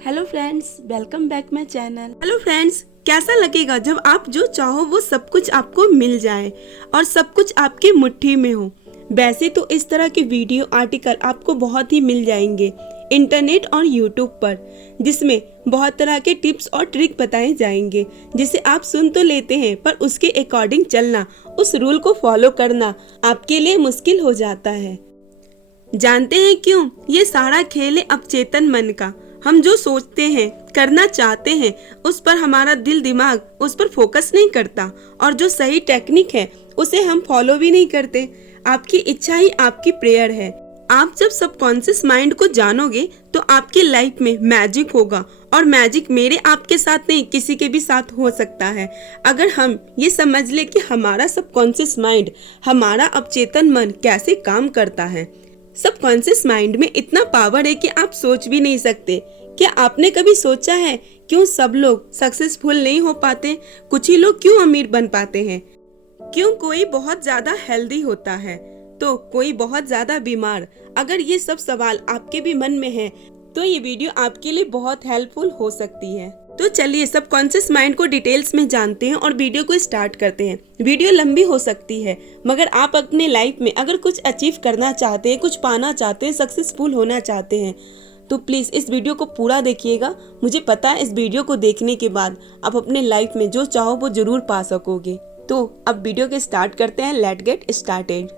Hello friends, welcome back my channel. Hello friends, कैसा लगेगा जब आप जो चाहो वो सब कुछ आपको मिल जाए और सब कुछ आपकी मुट्ठी में हो। वैसे तो इस तरह के वीडियो आर्टिकल आपको बहुत ही मिल जाएंगे इंटरनेट और यूट्यूब पर, जिसमें बहुत तरह के टिप्स और ट्रिक बताए जाएंगे, जिसे आप सुन तो लेते हैं पर उसके अकॉर्डिंग चलना, उस रूल को फॉलो करना आपके लिए मुश्किल हो जाता है। जानते हैं क्यों? ये सारा खेल है अवचेतन मन का। हम जो सोचते हैं, करना चाहते हैं, उस पर हमारा दिल दिमाग उस पर फोकस नहीं करता, और जो सही टेक्निक है उसे हम फॉलो भी नहीं करते। आपकी इच्छा ही आपकी प्रेयर है। आप जब सबकॉन्शियस माइंड को जानोगे तो आपकी लाइफ में मैजिक होगा, और मैजिक मेरे आपके साथ नहीं, किसी के भी साथ हो सकता है। अगर हम ये समझ ले कि हमारा सबकॉन्शियस माइंड, हमारा अवचेतन मन कैसे काम करता है। सबकॉन्शियस माइंड में इतना पावर है कि आप सोच भी नहीं सकते। क्या आपने कभी सोचा है क्यों सब लोग सक्सेसफुल नहीं हो पाते? कुछ ही लोग क्यों अमीर बन पाते हैं? क्यों कोई बहुत ज्यादा हेल्दी होता है तो कोई बहुत ज्यादा बीमार? अगर ये सब सवाल आपके भी मन में है तो ये वीडियो आपके लिए बहुत हेल्पफुल हो सकती है। तो चलिए सबकॉन्शियस माइंड को डिटेल्स में जानते हैं और वीडियो को स्टार्ट करते हैं। वीडियो लंबी हो सकती है, मगर आप अपने लाइफ में अगर कुछ अचीव करना चाहते हैं, कुछ पाना चाहते हैं, सक्सेसफुल होना चाहते हैं, तो प्लीज इस वीडियो को पूरा देखिएगा। मुझे पता है इस वीडियो को देखने के बाद आप अपने लाइफ में जो चाहो वो जरूर पा सकोगे। तो अब वीडियो के स्टार्ट करते हैं। Let get started.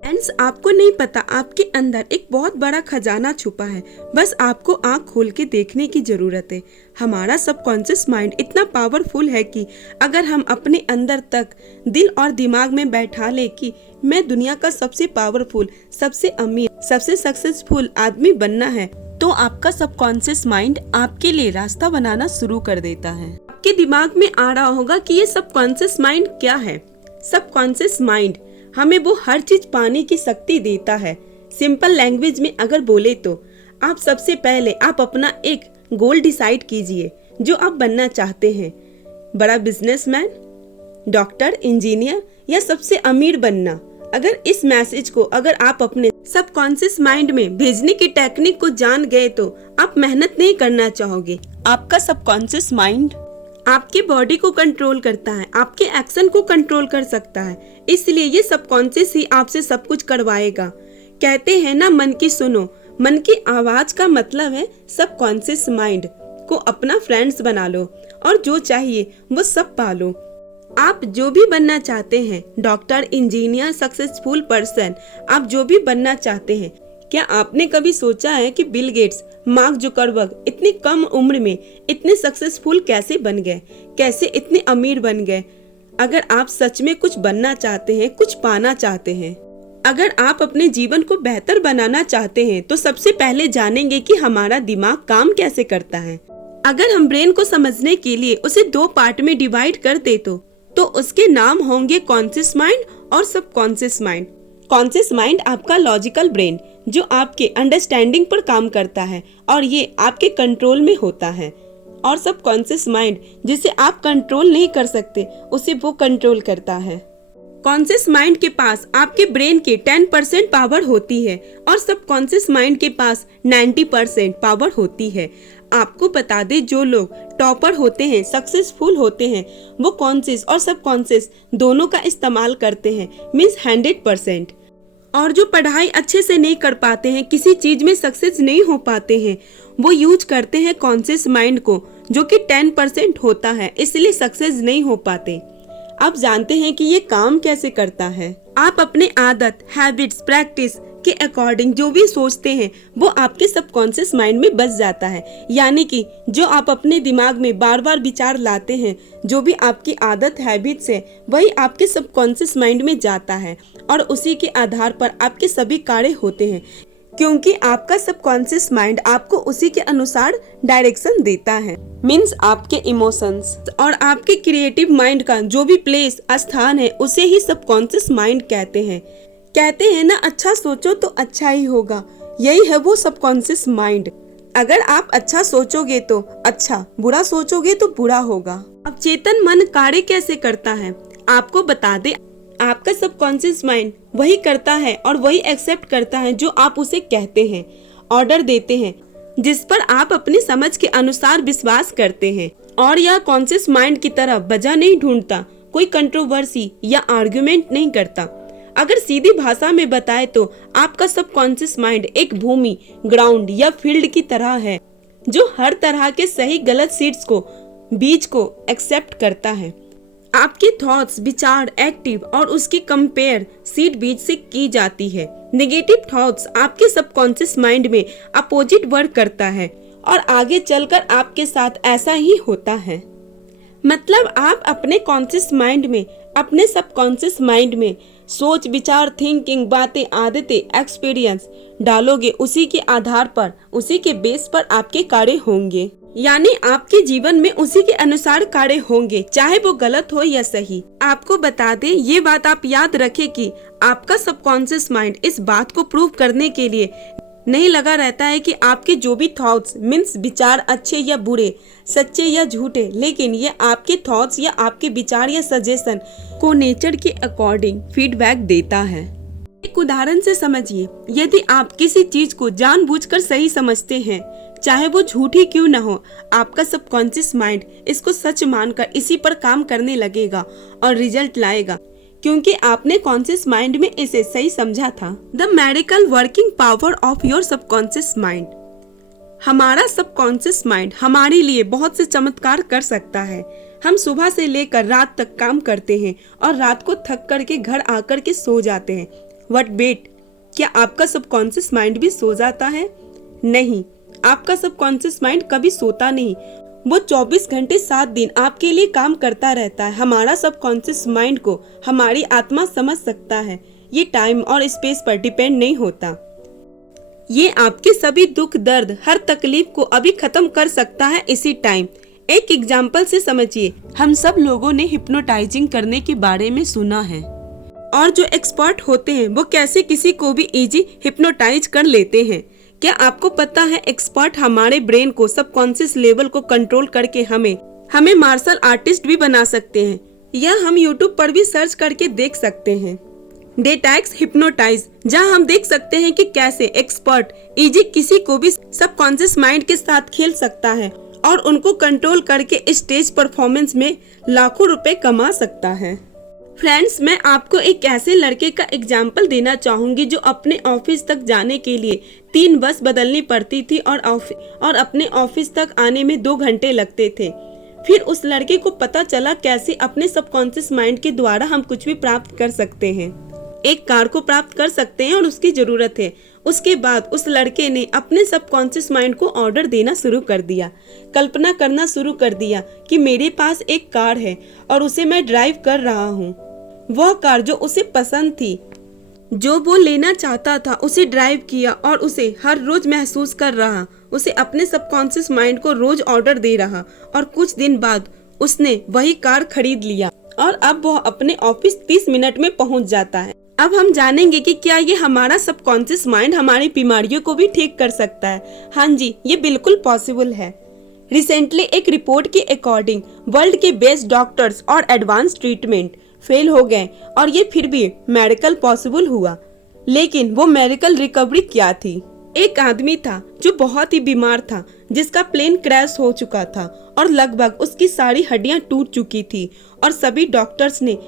फ्रेंड्स, आपको नहीं पता आपके अंदर एक बहुत बड़ा खजाना छुपा है। बस आपको आंख खोल के देखने की जरूरत है। हमारा सबकॉन्शियस माइंड इतना पावरफुल है कि अगर हम अपने अंदर तक दिल और दिमाग में बैठा ले कि मैं दुनिया का सबसे पावरफुल, सबसे अमीर, सबसे सक्सेसफुल आदमी बनना है, तो आपका सबकॉन्शियस माइंड आपके लिए रास्ता बनाना शुरू कर देता है। आपके दिमाग में आ रहा होगा कि ये सबकॉन्शियस माइंड क्या है। सबकॉन्शियस माइंड हमें वो हर चीज पाने की शक्ति देता है। सिंपल लैंग्वेज में अगर बोले तो आप सबसे पहले आप अपना एक गोल डिसाइड कीजिए जो आप बनना चाहते हैं। बड़ा बिजनेसमैन, डॉक्टर, इंजीनियर या सबसे अमीर बनना। अगर इस मैसेज को अगर आप अपने सबकॉन्शियस माइंड में भेजने की टेक्निक को जान गए तो आप मेहनत नहीं करना चाहोगे। आपका सबकॉन्शियस माइंड आपकी बॉडी को कंट्रोल करता है, आपके एक्शन को कंट्रोल कर सकता है, इसलिए ये सबकॉन्शियस ही आपसे सब कुछ करवाएगा। कहते हैं ना, मन की सुनो। मन की आवाज का मतलब है सबकॉन्शियस माइंड को अपना फ्रेंड्स बना लो और जो चाहिए वो सब पालो। आप जो भी बनना चाहते हैं, डॉक्टर, इंजीनियर, सक्सेसफुल पर्सन, आप जो भी बनना चाहते हैं, क्या आपने कभी सोचा है कि बिल गेट्स, मार्क जुकरबर्ग इतनी कम उम्र में इतने सक्सेसफुल कैसे बन गए, कैसे इतने अमीर बन गए? अगर आप सच में कुछ बनना चाहते हैं, कुछ पाना चाहते हैं, अगर आप अपने जीवन को बेहतर बनाना चाहते हैं, तो सबसे पहले जानेंगे कि हमारा दिमाग काम कैसे करता है। अगर हम ब्रेन को समझने के लिए उसे दो पार्ट में डिवाइड कर दे तो उसके नाम होंगे कॉन्शियस माइंड और सबकॉन्शियस माइंड। कॉन्शियस माइंड आपका लॉजिकल ब्रेन जो आपके अंडरस्टैंडिंग पर काम करता है और ये आपके कंट्रोल में होता है, और सबकॉन्शियस माइंड जिसे आप कंट्रोल नहीं कर सकते उसे वो कंट्रोल करता है। कॉन्शियस माइंड के पास आपके ब्रेन के 10% पावर होती है और सबकॉन्शियस माइंड के पास 90% पावर होती है। आपको बता दे, जो लोग टॉपर होते हैं, सक्सेसफुल होते हैं, वो कॉन्शियस और सबकॉन्शियस दोनों का इस्तेमाल करते हैं, मीन्स 100%। और जो पढ़ाई अच्छे से नहीं कर पाते हैं, किसी चीज में सक्सेस नहीं हो पाते हैं, वो यूज करते हैं कॉन्शियस माइंड को जो कि 10% होता है, इसलिए सक्सेस नहीं हो पाते। आप जानते हैं कि ये काम कैसे करता है? आप अपने आदत, हैबिट्स, प्रैक्टिस के अकॉर्डिंग जो भी सोचते हैं वो आपके सबकॉन्शियस माइंड में बस जाता है। यानी कि जो आप अपने दिमाग में बार बार विचार लाते हैं, जो भी आपकी आदत, हैबिट्स है, वही आपके सबकॉन्शियस माइंड में जाता है और उसी के आधार पर आपके सभी कार्य होते हैं, क्योंकि आपका सबकॉन्शियस माइंड आपको उसी के अनुसार डायरेक्शन देता है। मीन्स आपके इमोशंस और आपके क्रिएटिव माइंड का जो भी प्लेस, स्थान है, उसे ही सबकॉन्शियस माइंड कहते हैं। कहते हैं ना, अच्छा सोचो तो अच्छा ही होगा। यही है वो सबकॉन्शियस माइंड। अगर आप अच्छा सोचोगे तो अच्छा, बुरा सोचोगे तो बुरा होगा। अब चेतन मन कार्य कैसे करता है आपको बता दे। आपका सबकॉन्शियस माइंड वही करता है और वही एक्सेप्ट करता है जो आप उसे कहते हैं, ऑर्डर देते हैं, जिस पर आप अपनी समझ के अनुसार विश्वास करते हैं। और यह कॉन्शियस माइंड की तरह वजह नहीं ढूंढता, कोई कंट्रोवर्सी या आर्गुमेंट नहीं करता। अगर सीधी भाषा में बताए तो आपका सबकॉन्शियस माइंड एक भूमि, ग्राउंड या फील्ड की तरह है जो हर तरह के सही गलत सीड्स को, बीज को एक्सेप्ट करता है। आपके थॉट्स, विचार, एक्टिव और उसकी कंपेयर सीड बीज से की जाती है। नेगेटिव थॉट्स आपके सबकॉन्शियस माइंड में अपोजिट वर्क करता है और आगे चलकर आपके साथ ऐसा ही होता है। मतलब आप अपने कॉन्शियस माइंड में, अपने सबकॉन्शियस माइंड में सोच, विचार, थिंकिंग, बातें, आदतें, एक्सपीरियंस डालोगे, उसी के आधार पर, उसी के बेस पर आपके कार्य होंगे। यानी आपके जीवन में उसी के अनुसार कार्य होंगे, चाहे वो गलत हो या सही। आपको बता दें, ये बात आप याद रखें कि आपका सबकॉन्शियस माइंड इस बात को प्रूव करने के लिए नहीं लगा रहता है कि आपके जो भी थॉट्स मीन्स विचार अच्छे या बुरे, सच्चे या झूठे, लेकिन ये आपके थॉट्स या आपके विचार या सजेशन को नेचर के अकॉर्डिंग फीडबैक देता है। एक उदाहरण से समझिए, यदि आप किसी चीज को जानबूझकर सही समझते हैं, चाहे वो झूठी क्यों न हो, आपका सबकॉन्शियस माइंड इसको सच मानकर इसी पर काम करने लगेगा और रिजल्ट लाएगा, क्योंकि आपने कॉन्शियस माइंड में इसे सही समझा था। The medical working power of your subconscious mind. हमारा सबकॉन्शियस माइंड हमारे लिए बहुत से चमत्कार कर सकता है। हम सुबह से लेकर रात तक काम करते हैं और रात को थक करके घर आकर के सो जाते हैं। व्हाट बेट, क्या आपका सबकॉन्शियस माइंड भी सो जाता है? नहीं, आपका सबकॉन्शियस माइंड कभी सोता नहीं। वो 24 घंटे 7 दिन आपके लिए काम करता रहता है। हमारा सबकॉन्शियस माइंड को हमारी आत्मा समझ सकता है। ये टाइम और स्पेस पर डिपेंड नहीं होता। ये आपके सभी दुख, दर्द, हर तकलीफ को अभी खत्म कर सकता है इसी टाइम। एक एग्जाम्पल से समझिए, हम सब लोगों ने हिप्नोटाइजिंग करने के बारे में सुना है और जो एक्सपर्ट होते हैं वो कैसे किसी को भी इजी हिप्नोटाइज कर लेते हैं। क्या आपको पता है एक्सपर्ट हमारे ब्रेन को, सबकॉन्शियस लेवल को कंट्रोल करके हमें मार्शल आर्टिस्ट भी बना सकते हैं। यह हम यूट्यूब पर भी सर्च करके देख सकते हैं। डेटैक्स हिप्नोटाइज, जहां हम देख सकते हैं कि कैसे एक्सपर्ट इजी किसी को भी सबकॉन्शियस माइंड के साथ खेल सकता है और उनको कंट्रोल करके स्टेज परफॉर्मेंस में लाखों रुपए कमा सकता है। फ्रेंड्स, मैं आपको एक ऐसे लड़के का एग्जाम्पल देना चाहूंगी जो अपने ऑफिस तक जाने के लिए 3 बस बदलनी पड़ती थी और अपने ऑफिस तक आने में 2 घंटे लगते थे। फिर उस लड़के को पता चला कैसे अपने सबकॉन्शियस माइंड के द्वारा हम कुछ भी प्राप्त कर सकते हैं। एक कार को प्राप्त कर सकते हैं और उसकी जरूरत है। उसके बाद उस लड़के ने अपने सबकॉन्शियस माइंड को ऑर्डर देना शुरू कर दिया, कल्पना करना शुरू कर दिया कि मेरे पास एक कार है और उसे मैं ड्राइव कर रहा हूँ। वह कार जो उसे पसंद थी, जो वो लेना चाहता था, उसे ड्राइव किया और उसे हर रोज महसूस कर रहा। उसे अपने सबकॉन्शियस माइंड को रोज ऑर्डर दे रहा और कुछ दिन बाद उसने वही कार खरीद लिया और अब वह अपने ऑफिस 30 मिनट में पहुंच जाता है। अब हम जानेंगे कि क्या ये हमारा सबकॉन्शियस माइंड हमारी बीमारियों को भी ठीक कर सकता है। हाँ जी, ये बिल्कुल पॉसिबल है। रिसेंटली एक रिपोर्ट के अकॉर्डिंग वर्ल्ड के बेस्ट डॉक्टर्स और एडवांस ट्रीटमेंट फेल हो गए और ये फिर भी मेडिकल पॉसिबल हुआ। लेकिन वो मेडिकल रिकवरी क्या थी? एक आदमी था जो बहुत ही बीमार था, जिसका प्लेन क्रैश हो चुका था और लगभग उसकी सारी हड्डियां टूट चुकी थी और सभी डॉक्टर्स ने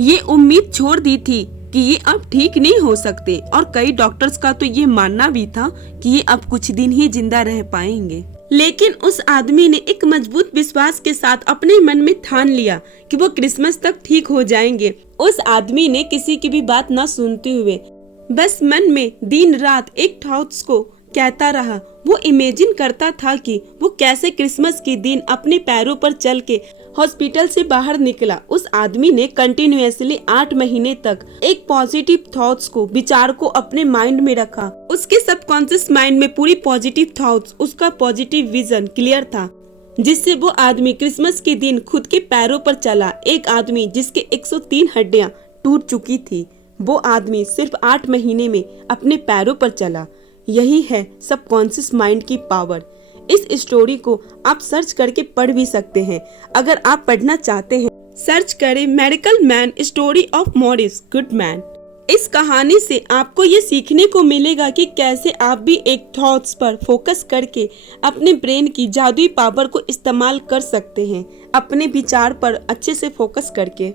ये उम्मीद छोड़ दी थी कि ये अब ठीक नहीं हो सकते और कई डॉक्टर्स का तो ये मानना भी था कि ये अब कुछ दिन ही जिंदा रह पाएंगे। लेकिन उस आदमी ने एक मजबूत विश्वास के साथ अपने मन में ठान लिया कि वो क्रिसमस तक ठीक हो जाएंगे। उस आदमी ने किसी की भी बात न सुनते हुए बस मन में दिन रात एक थॉट्स को कहता रहा। वो इमेजिन करता था कि वो कैसे क्रिसमस के दिन अपने पैरों पर चल के हॉस्पिटल से बाहर निकला। उस आदमी ने कंटिन्यूअसली 8 महीने तक एक पॉजिटिव थॉट्स को, विचार को अपने माइंड में रखा। उसके सबकॉन्शियस माइंड में पूरी पॉजिटिव थॉट्स, उसका पॉजिटिव विजन क्लियर था, जिससे वो आदमी क्रिसमस के दिन खुद के पैरों पर चला। एक आदमी जिसके 103 हड्डियां टूट चुकी थी, वो आदमी सिर्फ 8 महीने में अपने पैरों पर चला। यही है सबकॉन्शियस माइंड की पावर। इस स्टोरी को आप सर्च करके पढ़ भी सकते हैं। अगर आप पढ़ना चाहते हैं सर्च करें medical man story of Morris Goodman. इस कहानी से आपको ये सीखने को मिलेगा कि कैसे आप भी एक थॉट्स पर फोकस करके अपने ब्रेन की जादुई पावर को इस्तेमाल कर सकते हैं, अपने विचार पर अच्छे से फोकस करके।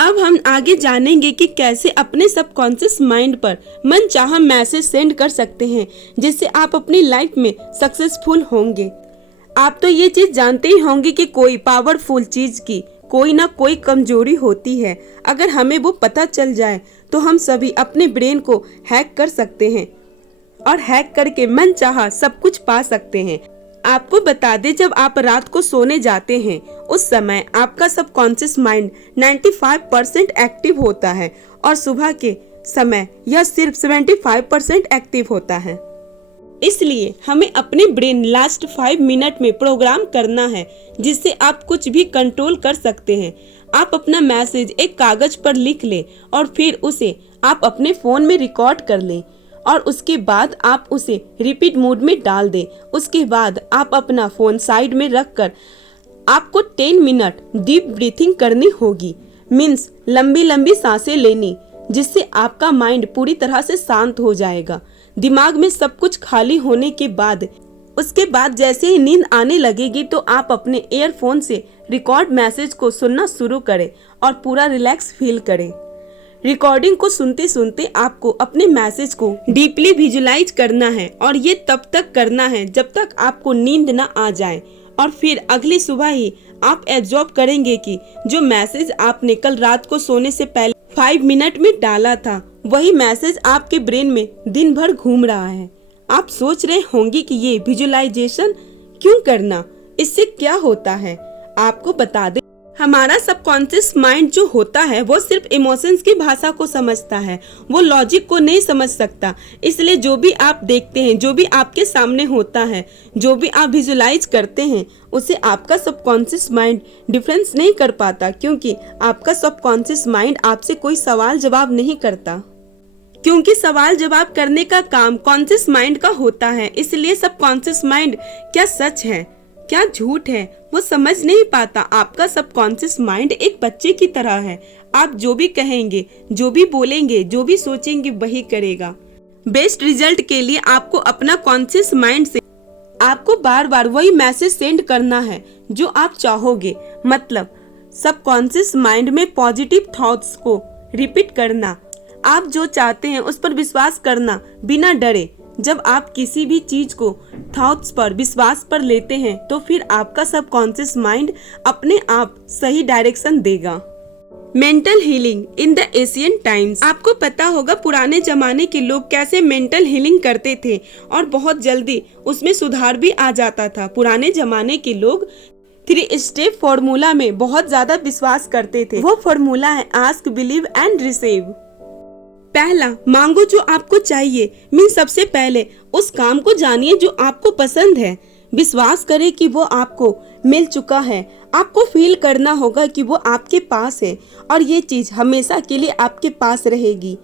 अब हम आगे जानेंगे कि कैसे अपने सबकॉन्शियस माइंड पर मनचाहा मैसेज सेंड कर सकते हैं, जिससे आप अपनी लाइफ में सक्सेसफुल होंगे। आप तो ये चीज जानते ही होंगे कि कोई पावरफुल चीज की कोई ना कोई कमजोरी होती है। अगर हमें वो पता चल जाए तो हम सभी अपने ब्रेन को हैक कर सकते हैं और हैक करके मनचाहा सब कुछ पा सकते हैं। आपको बता दें, जब आप रात को सोने जाते हैं उस समय आपका सबकॉन्शियस माइंड 95% एक्टिव होता है और सुबह के समय यह सिर्फ 75% एक्टिव होता है। इसलिए हमें अपने ब्रेन लास्ट 5 मिनट में प्रोग्राम करना है, जिससे आप कुछ भी कंट्रोल कर सकते हैं। आप अपना मैसेज एक कागज पर लिख लें और फिर उसे आप अपने फोन में रिकॉर्ड कर लें और उसके बाद आप उसे रिपीट मोड में डाल दें। उसके बाद आप अपना फोन साइड में रखकर आपको 10 मिनट डीप ब्रीथिंग करनी होगी, मीन्स लंबी लंबी सांसें लेनी, जिससे आपका माइंड पूरी तरह से शांत हो जाएगा। दिमाग में सब कुछ खाली होने के बाद उसके बाद जैसे ही नींद आने लगेगी तो आप अपने ईयरफोन से रिकॉर्ड मैसेज को सुनना शुरू करें और पूरा रिलैक्स फील करें। रिकॉर्डिंग को सुनते सुनते आपको अपने मैसेज को डीपली विजुलाइज करना है और ये तब तक करना है जब तक आपको नींद ना आ जाए, और फिर अगली सुबह ही आप एब्जॉर्ब करेंगे कि जो मैसेज आपने कल रात को सोने से पहले 5 मिनट में डाला था, वही मैसेज आपके ब्रेन में दिन भर घूम रहा है। आप सोच रहे होंगे कि ये विजुअलाइजेशन क्यों करना, इससे क्या होता है। आपको बता दें, हमारा सबकॉन्शियस माइंड जो होता है वो सिर्फ इमोशंस की भाषा को समझता है, वो लॉजिक को नहीं समझ सकता। इसलिए जो भी आप देखते हैं, जो भी आपके सामने होता है, जो भी आप विजुलाइज करते हैं, उसे आपका सबकॉन्शियस माइंड डिफरेंस नहीं कर पाता, क्योंकि आपका सबकॉन्शियस माइंड आपसे कोई सवाल जवाब नहीं करता। क्योंकि सवाल जवाब करने का काम कॉन्शियस माइंड का होता है, इसलिए सबकॉन्शियस माइंड क्या सच है क्या झूठ है वो समझ नहीं पाता। आपका सबकॉन्शियस माइंड एक बच्चे की तरह है। आप जो भी कहेंगे, जो भी बोलेंगे, जो भी सोचेंगे, वही करेगा। बेस्ट रिजल्ट के लिए आपको अपना कॉन्शियस माइंड से आपको बार बार वही मैसेज सेंड करना है जो आप चाहोगे। मतलब सबकॉन्शियस माइंड में पॉजिटिव थॉट्स को रिपीट करना, आप जो चाहते हैं उस पर विश्वास करना बिना डरे। जब आप किसी भी चीज को थॉट्स पर विश्वास पर लेते हैं तो फिर आपका सबकॉन्शियस माइंड अपने आप सही डायरेक्शन देगा। Mental healing in the ancient times. आपको पता होगा पुराने जमाने के लोग कैसे मेंटल हीलिंग करते थे और बहुत जल्दी उसमें सुधार भी आ जाता था। पुराने जमाने के लोग 3 स्टेप फॉर्मूला में बहुत ज्यादा विश्वास करते थे। वो फॉर्मूला है आस्क, बिलीव एंड रिसीव। पहला, मांगो जो आपको चाहिए। सबसे पहले उस काम को जानिए जो आपको पसंद है। विश्वास करें कि वो आपको मिल चुका है। आपको फील करना होगा कि वो आपके पास है और ये चीज हमेशा के लिए आपके पास रहेगी।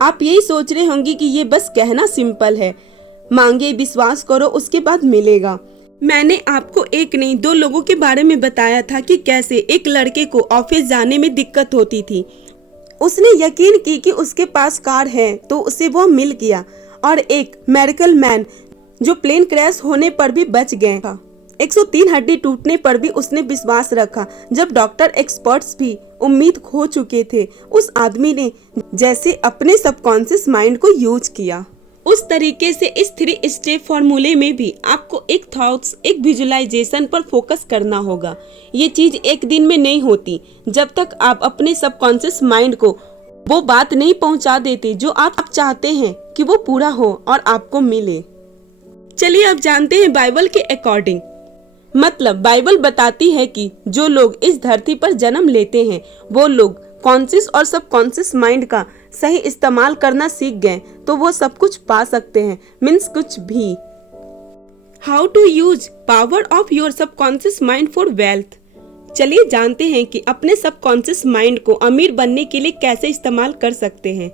आप यही सोच रहे होंगे कि ये बस कहना सिंपल है। मांगे, विश्वास करो, उसके बाद मिलेगा। मैंने आपको एक नहीं 2 लोगों के बारे में बताया था कि कैसे एक लड़के को ऑफिस जाने में दिक्कत होती थी। उसने यकीन की कि उसके पास कार है तो उसे वो मिल गया। और एक मेडिकल मैन जो प्लेन क्रैश होने पर भी बच गए था। 103 हड्डी टूटने पर भी उसने विश्वास रखा। जब डॉक्टर एक्सपर्ट्स भी उम्मीद खो चुके थे, उस आदमी ने जैसे अपने सबकॉन्शियस माइंड को यूज किया। उस तरीके से इस 3 स्टेप फॉर्मूले में भी आपको एक थॉट्स, एक विजुअलाइजेशन पर फोकस करना होगा। ये चीज एक दिन में नहीं होती जब तक आप अपने सबकॉन्शियस माइंड को वो बात नहीं पहुंचा देते जो आप चाहते हैं कि वो पूरा हो और आपको मिले। चलिए अब जानते हैं बाइबल के अकॉर्डिंग। मतलब बाइबल बताती है कि जो लोग इस धरती पर जन्म लेते हैं वो लोग कॉन्शियस और सबकॉन्शियस माइंड का सही इस्तेमाल करना सीख गए तो वो सब कुछ पा सकते हैं, मीन्स कुछ भी। How to use power of your subconscious mind for wealth. चलिए जानते हैं कि अपने सबकॉन्शियस माइंड को अमीर बनने के लिए कैसे इस्तेमाल कर सकते हैं।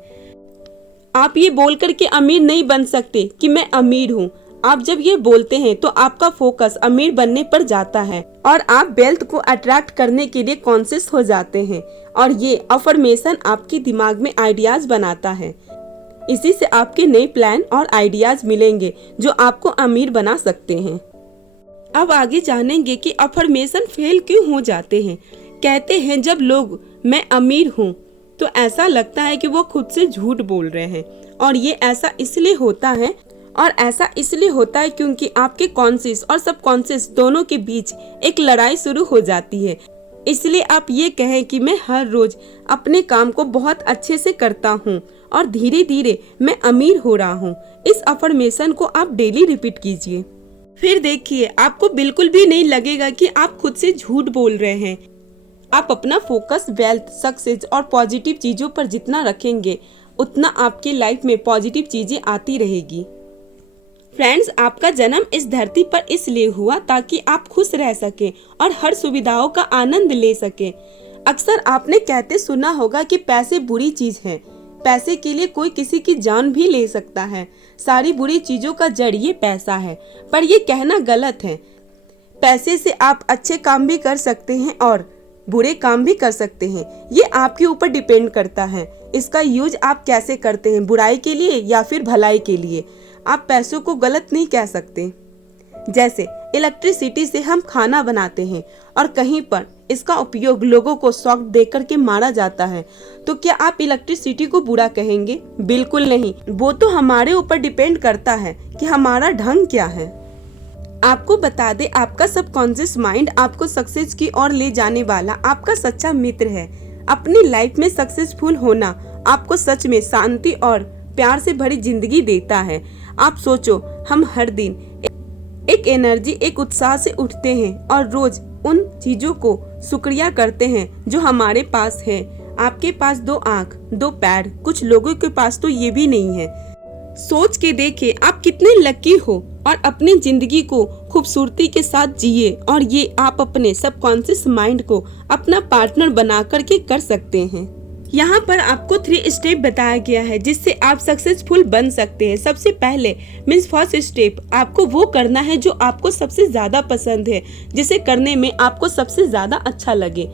आप ये बोलकर के अमीर नहीं बन सकते कि मैं अमीर हूँ। आप जब ये बोलते हैं तो आपका फोकस अमीर बनने पर जाता है और आप वेल्थ को अट्रैक्ट करने के लिए कॉन्शियस हो जाते हैं और ये अफर्मेशन आपके दिमाग में आइडियाज बनाता है। इसी से आपके नए प्लान और आइडियाज मिलेंगे जो आपको अमीर बना सकते हैं। अब आगे जानेंगे कि अफर्मेशन फेल क्यों हो जाते हैं। कहते हैं जब लोग मैं अमीर हूँ तो ऐसा लगता है कि वो खुद से झूठ बोल रहे हैं और ये ऐसा इसलिए होता है क्योंकि आपके कॉन्शियस और सबकॉन्शियस दोनों के बीच एक लड़ाई शुरू हो जाती है। इसलिए आप ये कहें कि मैं हर रोज अपने काम को बहुत अच्छे से करता हूँ और धीरे धीरे मैं अमीर हो रहा हूँ। इस अफर्मेशन को आप डेली रिपीट कीजिए, फिर देखिए आपको बिल्कुल भी नहीं लगेगा कि आप खुद से झूठ बोल रहे हैं। आप अपना फोकस वेल्थ, सक्सेस और पॉजिटिव चीजों पर जितना रखेंगे उतना आपकी लाइफ में पॉजिटिव चीजें आती रहेगी। फ्रेंड्स, आपका जन्म इस धरती पर इसलिए हुआ ताकि आप खुश रह सकें और हर सुविधाओं का आनंद ले सकें। अक्सर आपने कहते सुना होगा कि पैसे बुरी चीज है, पैसे के लिए कोई किसी की जान भी ले सकता है, सारी बुरी चीजों का जड़ ये पैसा है। पर ये कहना गलत है। पैसे से आप अच्छे काम भी कर सकते हैं और बुरे काम भी कर सकते हैं। ये आपके ऊपर डिपेंड करता है इसका यूज आप कैसे करते हैं, बुराई के लिए या फिर भलाई के लिए। आप पैसों को गलत नहीं कह सकते। जैसे इलेक्ट्रिसिटी से हम खाना बनाते हैं और कहीं पर इसका उपयोग लोगों को शॉक देकर के मारा जाता है, तो क्या आप इलेक्ट्रिसिटी को बुरा कहेंगे? बिल्कुल नहीं। वो तो हमारे ऊपर डिपेंड करता है कि हमारा ढंग क्या है। आपको बता दे, आपका सबकॉन्शियस माइंड आपको सक्सेस की ओर ले जाने वाला आपका सच्चा मित्र है। अपनी लाइफ में सक्सेसफुल होना आपको सच में शांति और प्यार से भरी जिंदगी देता है। आप सोचो, हम हर दिन एक एनर्जी, एक उत्साह से उठते हैं और रोज उन चीजों को शुक्रिया करते हैं जो हमारे पास है। आपके पास 2 आंख, 2 पैर, कुछ लोगों के पास तो ये भी नहीं है। सोच के देखे आप कितने लकी हो और अपनी जिंदगी को खूबसूरती के साथ जिए और ये आप अपने सबकॉन्शियस माइंड को अपना पार्टनर बना करके कर सकते हैं। यहाँ पर आपको 3 स्टेप बताया गया है जिससे आप सक्सेसफुल बन सकते हैं। सबसे पहले फर्स्ट स्टेप, आपको वो करना है जो आपको सबसे ज्यादा पसंद है, जिसे करने में आपको सबसे ज्यादा अच्छा लगे,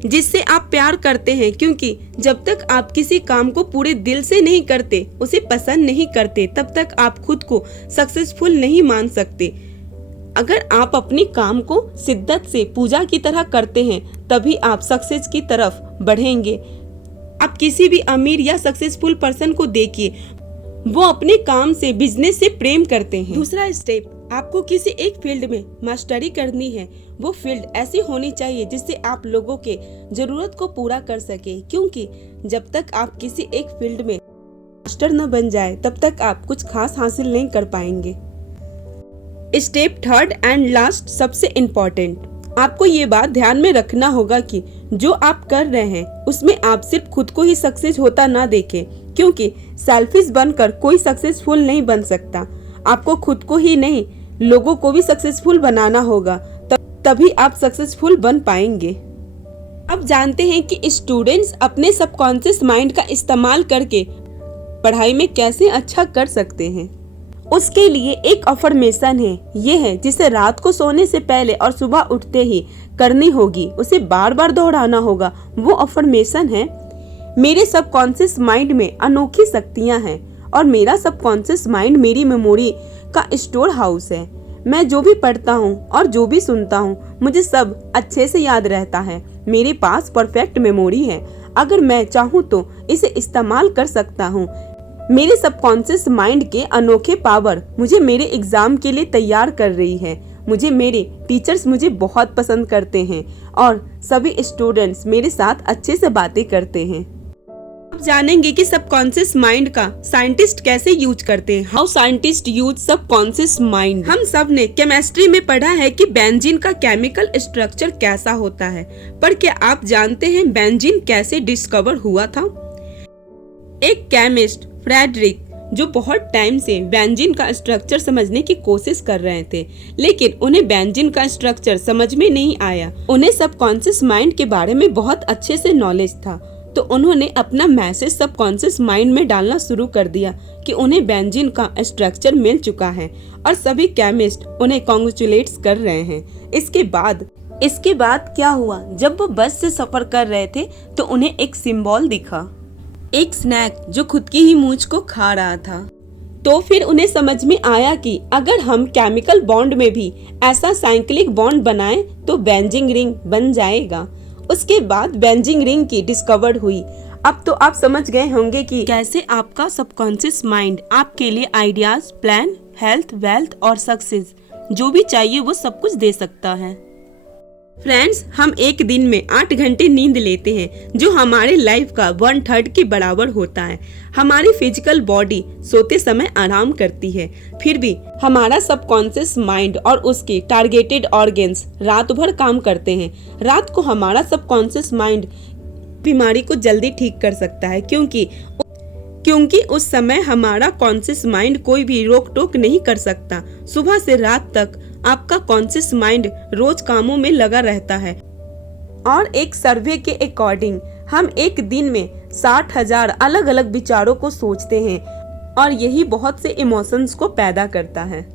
जिससे आप प्यार करते हैं। क्योंकि जब तक आप किसी काम को पूरे दिल से नहीं करते, उसे पसंद नहीं करते, तब तक आप खुद को सक्सेसफुल नहीं मान सकते। अगर आप अपने काम को शिद्दत से पूजा की तरह करते हैं, तभी आप सक्सेस की तरफ बढ़ेंगे। आप किसी भी अमीर या सक्सेसफुल पर्सन को देखिए, वो अपने काम से, बिजनेस से प्रेम करते हैं। दूसरा स्टेप, आपको किसी एक फील्ड में मास्टरी करनी है। वो फील्ड ऐसी होनी चाहिए जिससे आप लोगों के जरूरत को पूरा कर सके। क्योंकि जब तक आप किसी एक फील्ड में मास्टर न बन जाए, तब तक आप कुछ खास हासिल नहीं कर पाएंगे। स्टेप थर्ड एंड लास्ट, सबसे इम्पोर्टेंट, आपको ये बात ध्यान में रखना होगा कि जो आप कर रहे हैं उसमें आप सिर्फ खुद को ही सक्सेस होता ना देखें। क्योंकि सेल्फिश बनकर कोई सक्सेसफुल नहीं बन सकता। आपको खुद को ही नहीं, लोगों को भी सक्सेसफुल बनाना होगा, तभी आप सक्सेसफुल बन पाएंगे। अब जानते हैं कि स्टूडेंट्स अपने सबकॉन्शियस माइंड का इस्तेमाल करके पढ़ाई में कैसे अच्छा कर सकते हैं। उसके लिए एक अफर्मेशन है, ये है जिसे रात को सोने से पहले और सुबह उठते ही करनी होगी। उसे बार बार दोहराना होगा। वो अफर्मेशन है, मेरे सबकॉन्शियस माइंड में अनोखी शक्तियां हैं और मेरा सबकॉन्शियस माइंड मेरी मेमोरी का स्टोर हाउस है। मैं जो भी पढ़ता हूँ और जो भी सुनता हूँ, मुझे सब अच्छे से याद रहता है। मेरे पास परफेक्ट मेमोरी है। अगर मैं चाहूँ तो इसे इस्तेमाल कर सकता हूँ। मेरे सबकॉन्शियस माइंड के अनोखे पावर मुझे मेरे एग्जाम के लिए तैयार कर रही है। मेरे टीचर्स मुझे बहुत पसंद करते हैं और सभी स्टूडेंट्स मेरे साथ अच्छे से बातें करते हैं। अब जानेंगे कि सबकॉन्शियस माइंड का साइंटिस्ट कैसे यूज करते हैं। How scientist use subconscious mind. हम सब ने केमिस्ट्री में पढ़ा है कि बेंजीन का केमिकल स्ट्रक्चर कैसा होता है, पर क्या आप जानते हैं बेंजीन कैसे डिस्कवर हुआ था? एक केमिस्ट फ्रेडरिक, जो बहुत टाइम से बेंजीन का स्ट्रक्चर समझने की कोशिश कर रहे थे, लेकिन उन्हें बेंजीन का स्ट्रक्चर समझ में नहीं आया। उन्हें सबकॉन्शियस माइंड के बारे में बहुत अच्छे से नॉलेज था, तो उन्होंने अपना मैसेज सबकॉन्शियस माइंड में डालना शुरू कर दिया कि उन्हें बेंजीन का स्ट्रक्चर मिल चुका है और सभी केमिस्ट उन्हें कॉन्ग्रेचुलेट्स कर रहे हैं। इसके बाद क्या हुआ, जब वो बस से सफर कर रहे थे तो उन्हें एक सिंबल दिखा, एक स्नैक जो खुद की ही मूंछ को खा रहा था। तो फिर उन्हें समझ में आया कि अगर हम केमिकल बॉन्ड में भी ऐसा साइक्लिक बॉन्ड बनाएं तो बेंजीन रिंग बन जाएगा। उसके बाद बेंजीन रिंग की डिस्कवर्ड हुई। अब तो आप समझ गए होंगे कि कैसे आपका सबकॉन्शियस माइंड आपके लिए आइडियाज, प्लान, हेल्थ, वेल्थ और सक्सेस जो भी चाहिए वो सब कुछ दे सकता है। फ्रेंड्स, हम एक दिन में 8 घंटे नींद लेते हैं जो हमारे लाइफ का 1/3 के बराबर होता है। हमारी फिजिकल बॉडी सोते समय आराम करती है, फिर भी हमारा सबकॉन्शियस माइंड और उसके टारगेटेड ऑर्गन्स रात भर काम करते हैं। रात को हमारा सबकॉन्शियस माइंड बीमारी को जल्दी ठीक कर सकता है क्योंकि उस समय हमारा कॉन्शियस माइंड कोई भी रोक टोक नहीं कर सकता। सुबह से रात तक आपका कॉन्शियस माइंड रोज कामों में लगा रहता है और एक सर्वे के अकॉर्डिंग हम एक दिन में 60,000 अलग अलग विचारों को सोचते हैं और यही बहुत से इमोशंस को पैदा करता है।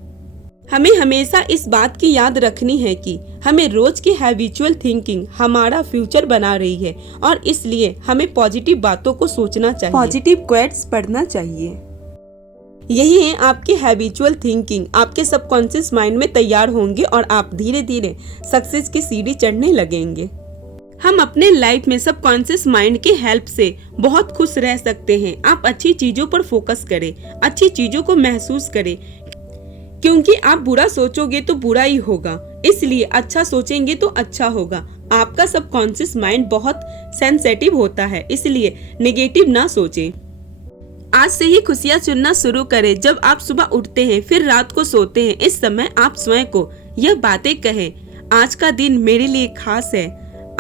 हमें हमेशा इस बात की याद रखनी है कि हमें रोज की हैबिचुअल थिंकिंग हमारा फ्यूचर बना रही है और इसलिए हमें पॉजिटिव बातों को सोचना चाहिए, पॉजिटिव क्वेट्स पढ़ना चाहिए। यही है आपकी हैबिचुअल थिंकिंग आपके सबकॉन्शियस माइंड में तैयार होंगे और आप धीरे धीरे सक्सेस की सीढ़ी चढ़ने लगेंगे। हम अपने लाइफ में सबकॉन्शियस माइंड की हेल्प से बहुत खुश रह सकते हैं। आप अच्छी चीजों पर फोकस करें, अच्छी चीजों को महसूस करें, क्योंकि आप बुरा सोचोगे तो बुरा ही होगा, इसलिए अच्छा सोचेंगे तो अच्छा होगा। आपका सबकॉन्शियस माइंड बहुत सेंसिटिव होता है, इसलिए नेगेटिव ना सोचें। आज से ही खुशियाँ चुनना शुरू करें। जब आप सुबह उठते हैं फिर रात को सोते हैं, इस समय आप स्वयं को यह बातें कहें, आज का दिन मेरे लिए खास है,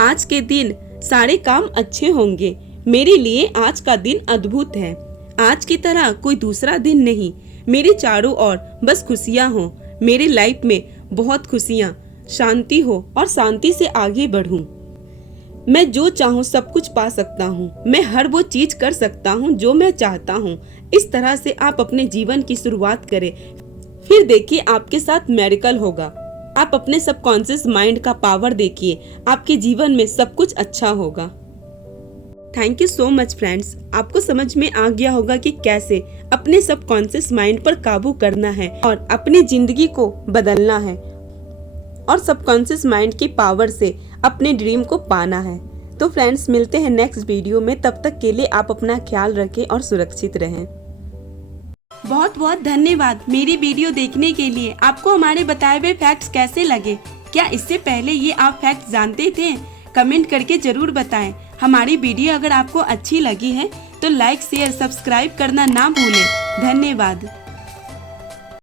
आज के दिन सारे काम अच्छे होंगे, मेरे लिए आज का दिन अद्भुत है, आज की तरह कोई दूसरा दिन नहीं, मेरे चारों ओर बस खुशियाँ हो, मेरी लाइफ में बहुत खुशियाँ, शांति हो और शांति से आगे बढ़ूं। मैं जो चाहूँ सब कुछ पा सकता हूँ, मैं हर वो चीज कर सकता हूँ जो मैं चाहता हूँ। इस तरह से आप अपने जीवन की शुरुआत करें, फिर देखिए आपके साथ मिरेकल होगा। आप अपने सबकॉन्शियस माइंड का पावर देखिए, आपके जीवन में सब कुछ अच्छा होगा। Thank you so much friends. आपको समझ में आ गया होगा कि कैसे अपने सबकॉन्शियस माइंड पर काबू करना है और अपनी जिंदगी को बदलना है और सबकॉन्शियस माइंड की पावर से अपने ड्रीम को पाना है। तो फ्रेंड्स, मिलते हैं नेक्स्ट वीडियो में। तब तक के लिए आप अपना ख्याल रखें और सुरक्षित रहें। बहुत बहुत धन्यवाद मेरी वीडियो देखने के लिए। आपको हमारे बताए हुए फैक्ट्स कैसे लगे? क्या इससे पहले ये आप फैक्ट्स जानते थे? कमेंट करके जरूर बताएं। हमारी वीडियो अगर आपको अच्छी लगी है तो लाइक, शेयर, सब्सक्राइब करना ना भूलें। धन्यवाद।